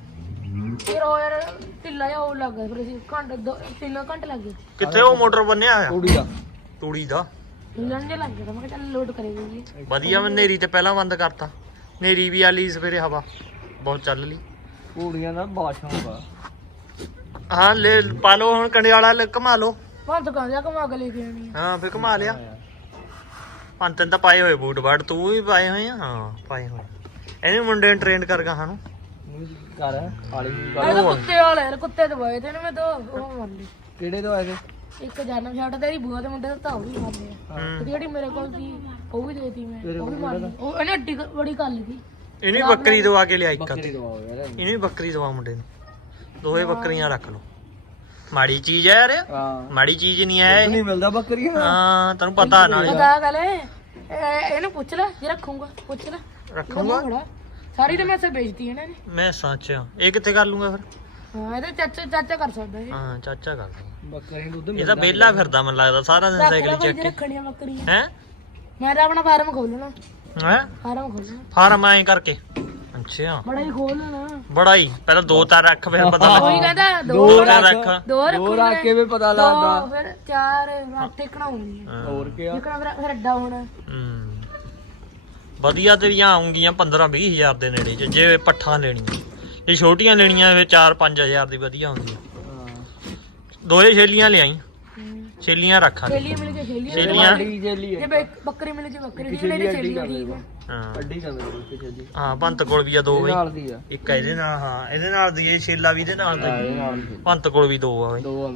ਫਿਰ ਉਹ ਯਾਰ ਢਿੱਲਾ ਜਿਹਾ ਉਹ ਲੱਗ ਗਿਆ ਫਿਰ ਅਸੀਂ ਘੰਟੇ ਦੋ ਤਿੰਨ ਘੰਟੇ ਲੱਗ ਗਏ। ਕਿੱਥੇ ਉਹ ਮੋਟਰ ਬੰਨਿਆ ਹੋਇਆ? ਕੁੜੀ ਦਾ। ਤੂੜੀ ਦਾ? ਹਿੱਲਣ ਜਿਹਾ ਲੱਗ ਗਿਆ ਤਾਂ ਮੈਂ ਕਿਹਾ ਚੱਲ ਲੋਡ ਕਰੇਗੀ ਜੀ ਵਧੀਆ ਮੈਂ ਨੇਰੀ ਤੇ ਪਹਿਲਾਂ ਬੰਦ ਕਰਤਾ। ਨੇਰੀ ਵੀ ਆਲੀ ਸਵੇਰੇ ਹਵਾ। ਬਹੁਤ ਚੱਲ ਲਈ। ਕੁੜੀਆਂ ਦਾ ਬਾਸ਼ਾ ਹੁੰਦਾ ਹਾਂ ਲੈ ਪਾ ਲਓ ਹੁਣ ਕੰਡਿਆਲਾ ਲੈ ਘਮਾ ਲਓ। ਕੇ ਹਾਂ ਫੇ ਘਮਾ ਲਿਆ। ਪੰਜ ਤਿੰਨ ਤਾਂ ਪਾਏ ਹੋਏ ਬੂਟ ਬਾਟ ਤੂੰ ਵੀ ਪਾਏ ਹੋਏ ਆ? ਹਾਂ ਪਾਏ ਹੋਏ ਇਹਨੇ ਮੁੰਡੇ ਨੂੰ ਟ੍ਰੇਨ ਕਰ ਗਾ ਸਾਨੂੰ ਕਰ ਆਲੀ ਮੈਂ ਤਾਂ ਕੁੱਤੇ ਵਾਲੇ ਯਾਰ ਕੁੱਤੇ ਦਵਾਏ ਤੇ ਨੇ ਮੈਂ ਦੋ ਉਹ ਮਾਰ ਲਈ ਕਿਹੜੇ ਤੋਂ ਆਏ ਤੇ? ਇੱਕ ਜਨਮ ਛੱਡ ਤੇਰੀ ਬੂਆ ਦੇ ਮੁੰਡੇ ਦਾ ਤਾਂ ਉਹ ਵੀ ਹੂੰ। ਤੇ ਜਿਹੜੀ ਮੇਰੇ ਕੋਲ ਸੀ ਉਹ ਵੀ ਦੇਤੀ ਮੈਂ ਉਹ ਵੀ ਮਾਰ ਲਈ ਉਹ ਇਹਨੇ ਅੱਡੀ ਬੜੀ ਕਰ ਲਈ ਸੀ ਇਹਨੂੰ ਵੀ ਬੱਕਰੀ ਦਵਾ ਕੇ ਲਿਆ ਇੱਕ ਬੱਕਰੀ ਦਵਾਓ ਯਾਰ। ਇਹਨੂੰ ਵੀ ਬੱਕਰੀ ਦਵਾ ਮੁੰਡੇ ਨੂੰ। ਦੋਵੇਂ ਬੱਕਰੀਆਂ ਰੱਖ ਲਓ। ਮਾੜੀ ਚੀਜ਼ ਹੈ ਯਾਰ। ਹਾਂ। ਮਾੜੀ ਚੀਜ਼ ਨਹੀਂ ਹੈ। ਇਹ। ਨਹੀਂ ਮਿਲਦਾ ਬੱਕਰੀਆਂ ਹਾਂ ਤੈਨੂੰ ਪਤਾ ਨਾਲੇ। ਪਤਾ ਗੱਲ ਇਹ ਇਹਨੂੰ ਪੁੱਛ ਲੈ ਜੇ ਰੱਖੂਗਾ ਪੁੱਛ ਲੈ। ਰੱਖੂਗਾ? ਸਾਰੀ ਤੇ ਮੈਂ ਸੇ ਵੇਚਤੀ ਇਹਨਾਂ ਨੇ ਮੈਂ ਸੱਚ ਇਹ ਕਿੱਥੇ ਕਰ ਲੂੰਗਾ ਫਿਰ? ਹਾਂ ਇਹਦੇ ਚਾਚਾ ਚਾਚਾ ਕਰ ਸਕਦਾ ਇਹ। ਹਾਂ ਚਾਚਾ ਕਰ ਲੂੰਗਾ। ਬੱਕਰੀ ਨੂੰ ਦੁੱਧ ਇਹ ਤਾਂ ਵਿਹਲਾ ਫਿਰਦਾ ਮੈਨੂੰ ਲੱਗਦਾ ਸਾਰਾ ਦਿਨ ਰੱਖ ਸਾਈਕਲ ਚੱਕ ਕੇ। ਰੱਖਣੀਆਂ ਬੱਕਰੀਆਂ। ਹੈ? ਮੈਂ ਤਾਂ ਆਪਣਾ ਫਾਰਮ ਖੋਲਣਾ। ਹੈ? ਫਾਰਮ ਖੋਲਣਾ। ਫਾਰਮ ਐਂ ਕਰਕੇ। ਅੱਛਾ। ਬੜਾ ਹੀ ਖੋਲਣਾ। ਬੜਾ ਹੀ। ਪਹਿਲਾਂ ਦੋ ਤਾਂ ਰੱਖ ਫਿਰ ਪਤਾ ਲੱਗ। ਕੋਈ ਕਹਿੰਦਾ ਦੋ ਤਾਂ ਰੱਖ। ਦੋ ਰੱਖੂ ਦੋ ਰੱਖ ਕੇ ਵੀ ਪਤਾ ਲੱਗਦਾ। ਫਿਰ ਚਾਰ ਰਾਤੇ ਕਣਾਉਣੀ ਹਾਂ। ਹੋਰ ਕੀ ਆ? ਫਿਰ ਅੱਡਾ ਹੋਣਾ। ਹੂੰ। ਵਧੀਆ ਤੇਰੀਆਂ ਆਉਂਗੀਆਂ 15 20 ਹਜ਼ਾਰ ਦੇ ਨੇੜੇ ਚ ਜੇ ਪੱਠਾਂ ਲੈਣੀਆਂ। ਜੇ ਛੋਟੀਆਂ ਲੈਣੀਆਂ ਫਿਰ 4 5000 ਦੀ ਵਧੀਆ ਹੁੰਦੀਆਂ ਹਾਂ। ਦੋਏ ਛੇਲੀਆਂ ਲਿਆਈ ਛੇਲੀਆਂ ਰੱਖਾਂ ਛੇਲੀਆਂ ਮਿਲ ਕੇ ਛੇਲੀਆਂ ਛੇਲੀਆਂ ਅੱਡੀ ਜੇਲੀ ਜੇ ਹੈ ਬੱਕਰੀ ਮਿਲ ਜੇ ਬੱਕਰੀ ਛੇਲੀ ਅੱਡੀ ਛੇਲੀਆਂ ਠੀਕ ਦੇ ਹੈ। ਅੱਡੀ ਦਾ ਮੇਰੇ ਕੋਲ ਜੇਲੀ ਹਾਂ ਭੰਤ ਕੋਲ ਵੀ ਆ ਦੋ ਬਈ। ਨਾਲ ਦੀ ਆ। ਇੱਕ ਇਹਦੇ ਨਾਲ ਹਾਂ ਇਹਦੇ ਨਾਲ ਦੀ ਇਹ ਛੇਲਾ ਵੀ ਇਹਦੇ ਨਾਲ ਹਾਂ, ਦੀ ਇਹ ਨਾਲ ਦੀ ਭੰਤ ਕੋਲ ਵੀ ਦੋ ਆ ਬਈ। ਦੋ ਆ।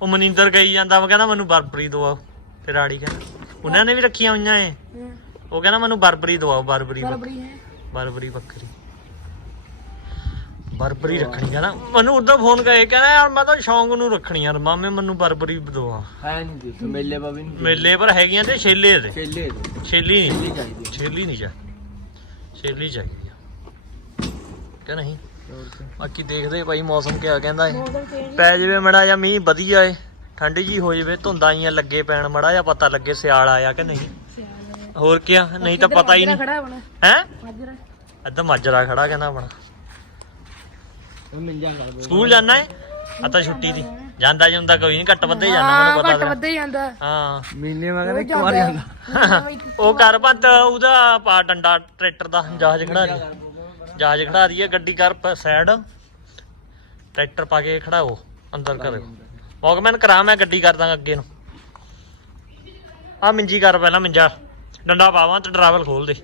ਉਹ। ਮਨਿੰਦਰ ਕਹੀ ਜਾਂਦਾ ਕਹਿੰਦਾ ਮੈਨੂੰ ਬਰਬਰੀ ਦਵਾਓ ਤੇ ਰਾੜੀ ਕਹਿੰਦਾ ਉਹਨਾਂ ਨੇ ਵੀ ਰੱਖੀਆਂ ਹੋਈਆਂ ਏ ਹਾਂ, ਉਹ ਕਹਿੰਦਾ ਮੈਨੂੰ ਬਰਬਰੀ ਦਵਾਓ ਬਰਬਰੀ ਬੱਕਰੀ ਬਰਾਬਰੀ ਹੈ। ਬਰਬਰੀ ਬੱਕਰੀ। ਬਰਬਰੀ ਰੱਖਣੀ ਕਹਿੰਦਾ ਮੈਨੂੰ ਉਦੋਂ ਫੋਨ ਕਰੇ ਕਹਿੰਦਾ ਯਾਰ ਮੈਂ ਤਾਂ ਸ਼ੌਂਕ ਨੂੰ ਰੱਖਣੀ ਯਾਰ ਮਾਮੇ ਮੈਨੂੰ ਬਰਬਰੀ ਦਵਾ। ਹੈ ਨਹੀਂ ਜੀ ਮੇਲੇ ਬਾਬੇ ਨਹੀਂ ਮੇਲੇ ਪਰ ਹੈਗੀਆਂ ਤੇ ਛੇਲੇ ਦੇ। ਛੇਲੇ। ਛੇਲੀ ਨਹੀਂ। ਛੇਲੀ ਚਾਹੀਦੀ ਛੇਲੀ ਨਹੀਂ ਚਾ ਛੇਲੀ ਚਾਹੀਦੀ ਆ। ਕਿ ਨਹੀਂ? ਬਾਕੀ ਦੇਖਦੇ ਆ ਭਾਈ ਮੌਸਮ ਕਿਆ ਕਹਿੰਦਾ ਏ। ਪੈ ਜਵੇ ਮੜਾ ਜਾਂ ਮੀਂਹ ਵਧੀਆ ਏ। ਠੰਡੀ ਜੀ ਹੋ ਜਵੇ ਧੁੰਦਾਂ ਆਈਆਂ ਲੱਗੇ ਪੈਣ ਮੜਾ ਜਾਂ ਪਤਾ ਲੱਗੇ ਸਿਆਲ ਆਇਆ ਕਿ ਨਹੀਂ। ਹੋਰ ਕਿਆ ਨਹੀਂ ਤਾਂ ਪਤਾ ਹੀ ਨਹੀਂ। ਖੜਾ ਹੈ? ਮਾਜਰਾ। ਅੱਧਾ ਮਾਜਰਾ ਖੜਾ ਕਹਿੰਦਾ ਆਪਣਾ। ਮਿਲ ਕਰ ਸਕੂਲ ਜਾਣਾ ਏ ਆ ਤਾਂ ਛੁੱਟੀ ਦੀ। ਜਾਂਦਾ ਜਾਂਦਾ ਕੋਈ ਨਹੀਂ ਘੱਟ ਵੱਧੇ ਜਾਂਦਾ ਹਾਂ ਮੈਨੂੰ ਪਤਾ ਘੱਟ ਤਾਂ ਵੱਧੇ ਜਾਂਦਾ। ਹਾਂ। ਮਹੀਨੇ ਮੈਂ ਉਹ ਕਹਿੰਦਾ ਇੱਕ ਵਾਰ ਜਾਂਦਾ। ਉਹ ਕਰ ਬੰਦ ਉਹਦਾ ਪਾ ਡੰਡਾ ਟਰੈਕਟਰ ਦਾ ਜਹਾਜ਼ ਖੜਾ ਰਹੀ ਜਹਾਜ਼ ਖੜਾ ਰਹੀ ਹੈ ਗੱਡੀ ਕਰ ਸਾਈਡ ਟਰੈਕਟਰ ਪਾ ਕੇ ਖੜਾਓ ਅੰਦਰ ਕਰਿਓ ਵਾਕਮੈਨ ਕਰਾ ਮੈਂ ਗੱਡੀ ਕਰਦਾ ਅੱਗੇ ਨੂੰ। ਆ ਮਿੰਜੀ ਕਰ ਪਹਿਲਾਂ ਮਿੰਜਾ। ਡੰਡਾ ਪਾਵਾਂ ਤੇ ਡਰਾਵਲ ਖੋਲ ਦੇ।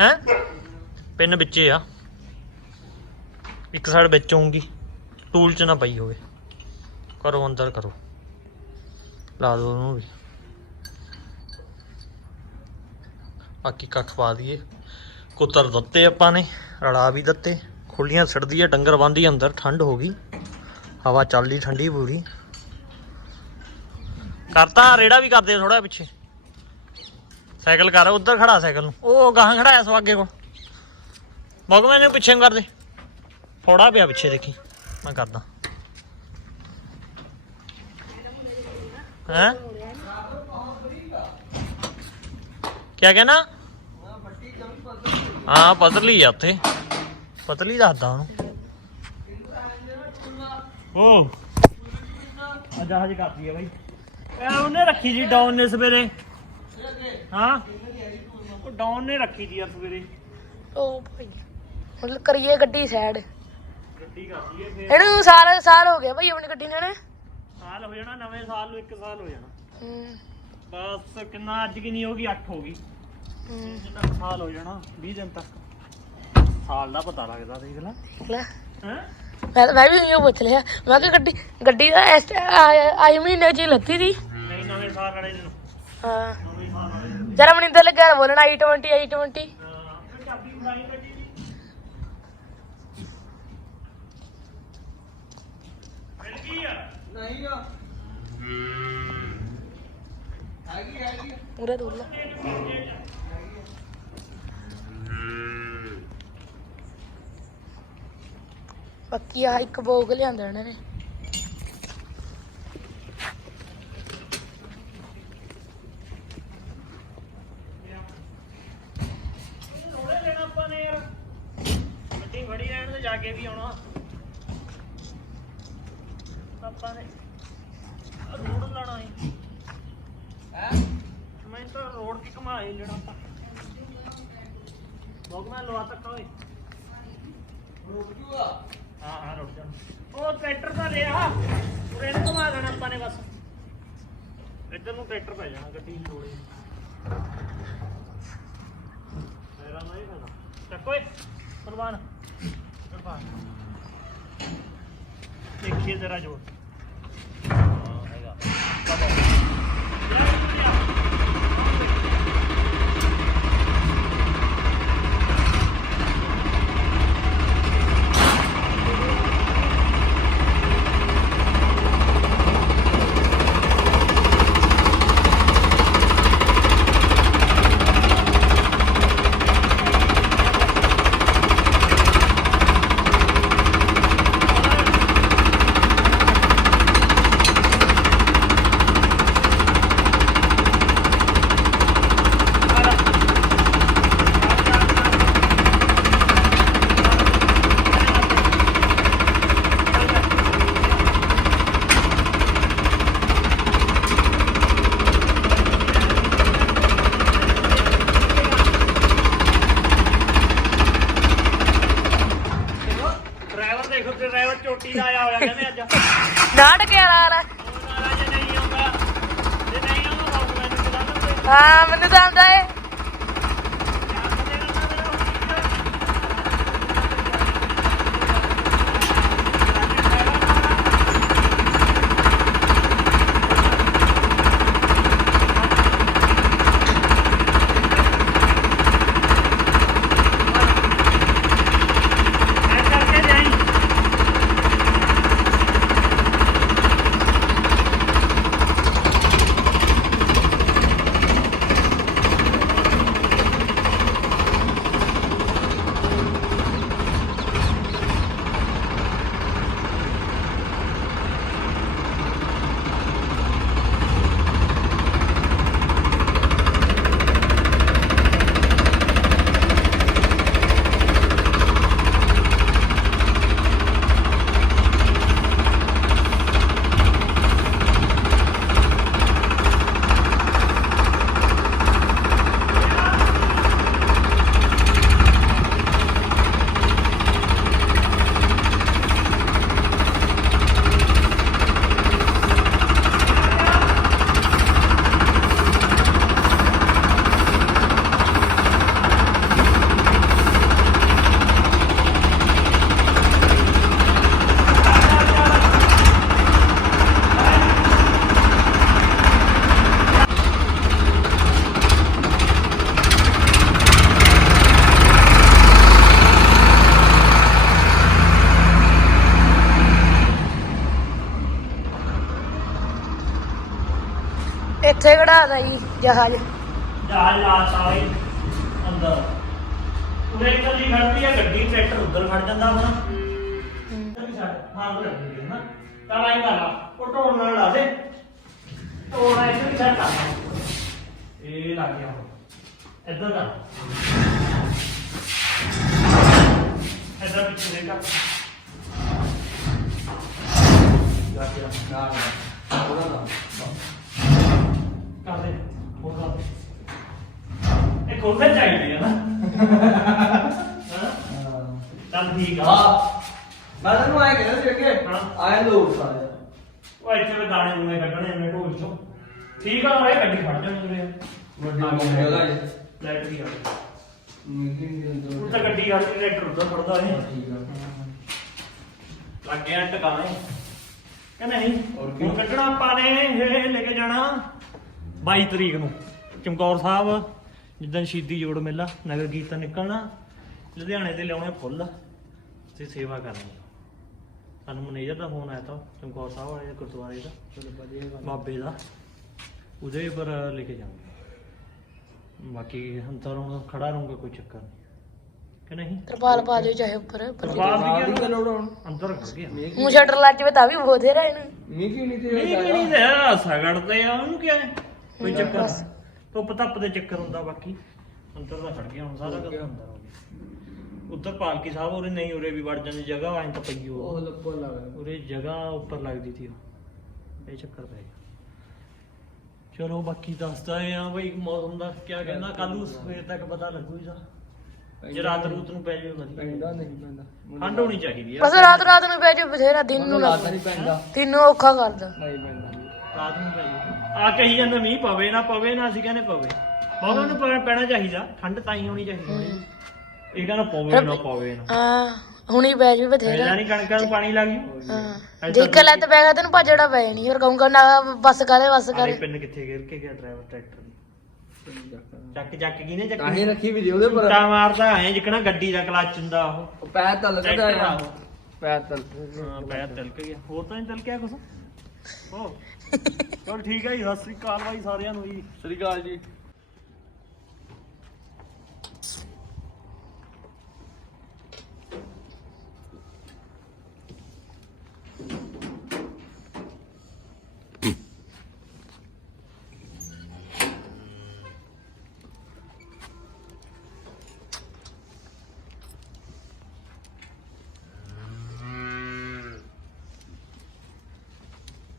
ਹੈ? ਪਿੰਨ ਵਿੱਚੇ ਆ। ਇੱਕ ਸਾਈਡ ਵਿੱਚ ਹੋਊਗੀ। ਟੂਲ ਚ ਨਾ ਪਈ ਹੋਵੇ। ਕਰੋ, ਅੰਦਰ ਕਰੋ। ਲਾ ਦੋ ਉਹਨੂੰ ਵੀ। ਬਾਕੀ ਕੱਖ ਪਾ ਦਈਏ। ਕੁੱਤਰ ਦਿੱਤੇ ਆਪਾਂ ਨੇ, ਰਲਾ ਵੀ ਦਿੱਤੇ। ਖੁੱਲੀਆਂ ਛੜਦੀ ਹੈ ਡੰਗਰ ਬੰਦੀ ਅੰਦਰ, ਠੰਡ ਹੋ ਗਈ। ਹਵਾ ਚੱਲਦੀ ਠੰਡੀ ਪੂਰੀ। ਕਰਤਾ, ਰੇੜਾ ਵੀ ਕਰਦੇ ਥੋੜਾ ਪਿੱਛੇ। ਸਾਈਕਲ ਕਰ ਉਧਰ ਖੜਾ ਸਾਈਕਲ ਨੂੰ। ਉਹ ਗਾਹਾਂ ਖੜਾਇਆ ਸੋ ਅੱਗੇ ਕੋਲ ਬਗਵੇਂ ਨੇ ਪਿੱਛੇ ਨੂੰ ਕਰ ਦੇ। ਥੋੜਾ ਪਿਆ ਪਿੱਛੇ ਦੇਖੀ। ਮੈਂ ਕਰਦਾ। ਹੈ? ਕਿਆ ਕਹਿਣਾ? ਹਾਂ ਪਤਲੀ ਆ ਉੱਥੇ। ਪਤਲੀ ਦੱਸਦਾ ਉਹਨੂੰ। ਓ। ਆ ਜਹਾਜ਼ ਕਰਦੀ ਆ ਬਾਈ। ਉਹਨੇ ਰੱਖੀ ਸੀ ਡਾਊਨ ਨੇ ਸਵੇਰੇ। ਹਾਂ? ਉਹ ਡਾਊਨ ਨੇ ਰੱਖੀ ਸੀ ਆ ਸਵੇਰੇ। ਉਹ ਭਾਈ ਹੁਣ ਕਰੀਏ ਗੱਡੀ ਸਾਈਡ ਗੱਡੀ ਕਰਦੀ ਏ ਫੇਰ। ਇਹਨੂੰ ਸਾਲ ਸਾਲ ਹੋ ਗਿਆ ਭਾਈ ਆਪਣੀ ਗੱਡੀ ਨੇ ਨਾ ਸਾਲ ਹੋ ਜਾਣਾ ਨਵੇਂ ਸਾਲ ਨੂੰ 1 ਸਾਲ ਹੋ ਜਾਣਾ। ਹੂੰ। ਬਸ ਕਿੰਨਾ ਅੱਜ ਕਿੰਨੀ ਹੋ ਗਈ? 8 ਹੋ ਗਈ। ਹੂੰ। ਜਿੰਨਾ ਕੁ ਸਾਲ ਹੋ ਜਾਣਾ 20 ਦਿਨ ਤੱਕ। ਸਾਲ ਦਾ ਪਤਾ ਲੱਗਦਾ ਦੇਖ ਲੈ। ਲੈ। ਹੈ? ਮੈਂ ਮੈਂ ਵੀ ਇਹੋ ਪੁੱਛ ਲਿਆ। ਮੈਂ ਕਿ ਗੱਡੀ ਗੱਡੀ ਦਾ ਇਸ ਆਈ ਆਈ ਮਹੀਨੇ ਚ ਹੀ ਲੱਤੀ ਸੀ। ਨਹੀਂ ਨਵੇਂ ਸਾਲ ਵਾਲੇ ਦਿਨ। ਹਾਂ। ਜਰਾ ਮਨਿੰਦਰ ਲੱਗਿਆ ਬੋਲਣਾ i20 i20 ਪੂਰਾ ਦੂਰ ਲਾ। ਆ ਇੱਕ ਬੋਗ ਲਿਆਂਦਾ ਇਹਨਾਂ ਨੇ ਥੋੜੇ ਦਿਨ ਆਪਾਂ ਨੇ ਯਾਰ ਗੱਡੀ ਫੜੀ ਰਹਿਣ ਤੇ ਜਾ ਕੇ ਵੀ ਆਉਣਾ ਆਪਾਂ ਨੇ ਆਹ ਰੋਡ ਲਾਣਾ ਹੈ ਹੈ ਮੈਂ ਤਾਂ ਰੋਡ ਕੀ ਘਮਾਏ ਲੈਣਾ ਆਪਾਂ ਲੋਕ ਮੈਂ ਲਵਾ ਤੱਕ ਓਏ ਰੁਕ ਜੂਗਾ ਹਾਂ ਹਾਂ ਰੁਕ ਜਾ ਉਹ ਟਰੈਕਟਰ ਤਾਂ ਲਿਆ ਉਰੇ ਨੂੰ ਘੁਮਾ ਦੇਣਾ ਆਪਾਂ ਨੇ ਬਸ ਇੱਧਰ ਨੂੰ ਟਰੈਕਟਰ ਪੈ ਜਾਣਾ, ਗੱਡੀ ਦੀ ਲੋੜ ਹੀ ਮੇਰਾ ਨਹੀਂ ਹੈਗਾ ਚੱਕ ਓਏ ਕੁਰਬਾਨ ਕੁਰਬਾਨ ਦੇਖੀਏ ਜ਼ਰਾ ਜੋਰ। ਹਾਂ, ਹੈਗਾ। ਇੱਥੇ ਖੜਾਦਾ ਜੀ ਜਹਾਜ਼। ਜਹਾਜ਼ ਲਾਤਾ ਬਈ ਅੰਦਰ। ਉਰੇ ਇਕੱਲੀ ਖੜਦੀ ਆ ਗੱਡੀ ਟਰੈਕਟਰ ਉੱਧਰ ਖੜ ਜਾਂਦਾ ਆਪਣਾ ਹਾਂ। ਉਹ ਰੱਖੀ ਹੈ ਨਾ। ਤਾਂ ਆਈ ਕਰ ਲਾ ਉਹ ਢੋਲ ਨਾਲ ਲਾ ਦੇ। ਢੋਲ ਨਾਲ ਇੱਥੇ ਵੀ ਸੈੱਟ ਕਰ ਇਹ ਲੱਗ ਗਿਆ ਹੁਣ। ਇੱਧਰ ਕਰ। ਇੱਧਰ ਪਿੱਛੇ ਦੇ ਕਰ ਗਿਆ ਨਾ ਨਾ ਉਹਦਾ ਨਾ ਕਰ ਦੇ ਹੋਰ ਕਰ ਦੇ ਇਹ ਖੋਲ੍ਹਣੇ ਚਾਹੀਦੇ ਆ ਨਾ। ਹਾਂ। ਚੱਲ ਠੀਕ ਆ। ਮੈਂ ਤੈਨੂੰ ਆਇਆ ਕਹਿੰਦਾ ਸੀ ਅੱਗੇ। ਹਾਂ। ਆਇਆ ਲੋ ਸਾਰਾ। ਉਹ ਇੱਥੇ ਵੀ ਦਾਣੇ ਦੂਣੇ ਕੱਢਣੇ ਨੇ ਢੋਲ ਚੋਂ। ਠੀਕ ਆ ਇਹ ਗੱਡੀ ਖੜ ਜਾਣੀ ਉਰੇ ਵੱਡੀ ਜਗ੍ਹਾ ਹੈ ਲਾਈਟ ਦੀ ਆ ਉਹ ਤਾਂ ਗੱਡੀ ਆ ਰਹੀ ਟਰੈਕਟਰ ਉੱਧਰ ਖੜਦਾ ਹੈ ਠੀਕ ਆ। ਲੱਗ ਗਿਆ ਟਿਕਾਣੇ। ਕਿ ਨਹੀਂ? ਕੀ? ਹੁਣ ਕੱਢਣਾ ਆਪਾਂ ਨੇ ਇਹ ਲੈ ਕੇ ਜਾਣਾ। 22 ਤਰੀਕ ਨੂੰ। ਚਮਕੌਰ ਸਾਹਿਬ ਜਿੱਦਣ ਸ਼ਹੀਦੀ ਜੋੜ ਮੇਲਾ ਨਗਰ ਕੀਰਤਨ ਨਿਕਲਣਾ ਲੁਧਿਆਣੇ ਤੇ ਲਿਆਉਣੇ ਫੁੱਲ ਤੇ ਸੇਵਾ ਕਰਨੀ। ਸਾਨੂੰ ਮੈਨੇਜਰ ਦਾ ਫੋਨ ਆਇਆ ਤਾਂ ਚਮਕੌਰ ਸਾਹਿਬ ਵਾਲੇ ਗੁਰਦੁਆਰੇ ਦਾ ਚਲੋ ਵਧੀਆ ਗੱਲ ਬਾਬੇ ਦਾ। ਉਹਦੇ ਪਰ ਲੈ ਕੇ ਜਾਵਾਂਗੇ। ਬਾਕੀ ਅੰਦਰ ਹੁਣ ਖੜਾ ਰਹੂੰਗਾ ਕੋਈ ਚੱਕਰ ਨਹੀਂ। ਕਿ ਨਹੀਂ? ਤਰਪਾਲ ਪਾ ਦਿਓ ਚਾਹੇ ਉੱਪਰ ਬਾਹਰ ਵੀ ਦੀ ਲੋੜ ਹੁਣ ਅੰਦਰ ਖੜ ਗਿਆ। ਮੀਂਹ ਮੂੰਹ ਸ਼ਟਰ ਲੱਜ ਵੇ ਤਾਂ ਵੀ ਬੋਦੇ ਰਹੇ ਨੇ। ਮੀਂਹ ਕੀ ਨਹੀਂ ਤੇ ਨਹੀਂ ਨਹੀਂ ਤੇ ਸਗੜਦੇ ਆ ਉਹਨੂੰ ਕੀ ਹੈ। ਕੋਈ ਚੱਕਰ ਧੁੱਪ ਧੱਪ ਦੇ ਚੱਕਰ ਹੁੰਦਾ ਬਾਕੀ। ਅੰਦਰ ਦਾ ਖੜ ਗਿਆ ਹੁਣ ਸਾਰਾ ਕੁਝ ਅੰਦਰ ਹੋ ਗਿਆ। ਉੱਧਰ ਪਾਲਕੀ ਸਾਹਿਬ ਉਰੇ ਨਹੀਂ ਉਰੇ ਵੀ ਵੜ ਜਾਂਦੀ ਜਗ੍ਹਾ ਐਂ ਤਾਂ ਪਈ ਉਹ ਉਹ ਲੱਪੋ ਲੱਗ ਉਰੇ ਜਗ੍ਹਾ ਉੱਪਰ ਲੱਗਦੀ ਸੀ ਉਹ। ਇਹ ਚੱਕਰ ਪੈ ਗਿਆ। ਚਲੋ ਬਾਕੀ ਦੱਸਦਾ ਆ ਬਈ ਮੌਸਮ ਦਾ ਕੀ ਕਹਿੰਦਾ ਕੱਲ ਨੂੰ ਸਵੇਰ ਤੱਕ ਪਤਾ ਲੱਗੂ ਇਹਦਾ। ਜੇ ਰਾਤ ਰੂਤ ਨੂੰ ਪੈ ਜਾਵੇ ਵਧੀਆ ਪੈਂਦਾ ਨਹੀਂ ਪੈਂਦਾ। ਠੰਡ ਹੋਣੀ ਚਾਹੀਦੀ ਆ। ਬਸ ਰਾਤ ਰਾਤ ਨੂੰ ਪੈ ਜਾ ਬਥੇਰਾ ਦਿਨ ਨੂੰ ਰਾਤ ਲੱਗ ਨਹੀਂ ਪੈਂਦਾ। ਦਿਨ ਨੂੰ ਔਖਾ ਕਰਦਾ। ਨਹੀਂ ਪੈਂਦਾ ਰਾਤ ਨੂੰ ਪੈ ਜਾਵੇ ਆ ਕਹੀ ਜਾਂਦਾ ਮੀਂਹ ਪਵੇ ਨਾ ਪਵੇ ਨਾ ਅਸੀਂ ਕਹਿੰਦੇ ਪਵੇ। ਪਵੇ ਨੂੰ ਪੈ- ਪੈਣਾ ਚਾਹੀਦਾ ਠੰਡ ਤਾਂ ਹੀ ਹੋਣੀ ਚਾਹੀਦੀ ਥੋੜ੍ਹੀ। ਇਹ ਕਹਿੰਦਾ ਪਵੇ ਨਾ ਪਵੇ ਨਾ। ਹਾਂ ਹੁਣੀ ਪੈ ਜਾ ਬਥੇਰਾ। ਨਹੀਂ ਕਣਕਾਂ ਨੂੰ ਪਾਣੀ ਲੱਗ ਜੂ? ਹਾਂ। ਜੇ ਇੱਕ ਲੱਤ ਪੈ ਗਿਆ ਤੈਨੂੰ ਭੱਜੜਾ ਪੈ ਨਹੀਂ ਹੋਰ ਕਹੂੰਗਾ ਨਾ ਬੱਸ ਕਰੇ ਬੱਸ ਸਾਰੇ ਕਰੇ ਪਿੰਨ ਕਿੱਥੇ ਗਿਰ ਕੇ ਗਿਆ ਡਰਾਈਵਰ ਟਰੈਕਟਰ ਦੀ? ਚੱਕ ਚੱਕ ਕਿਨੇ ਚੱਕ? ਕਾਹੀ ਰੱਖੀ ਵੀ ਜੀ ਉਹਦੇ ਪਰ। ਟਾ ਮਾਰਦਾ ਐ ਜਿਕਣਾ ਗੱਡੀ ਦਾ ਕਲਚ ਹੁੰਦਾ ਉਹ। ਉਹ ਪੈਰ ਤਲ ਟਰੈਕਟਰ ਕਦਾ ਆ। ਆ ਉਹ। ਪੈਰ ਤਲ ਹਾਂ ਪੈਰ ਤਿਲਕ ਗਿਆ। ਹੋਰ ਤਾਂ ਨਹੀਂ ਤਿਲਕਿਆ ਕੁਛ? ਉਹ ਚਲ ਠੀਕ ਹੈ ਜੀ ਸਤਿ ਸ੍ਰੀ ਅਕਾਲ ਬਾਈ ਸਾਰਿਆਂ ਨੂੰ ਜੀ। ਸ੍ਰੀ ਅਕਾਲ ਜੀ।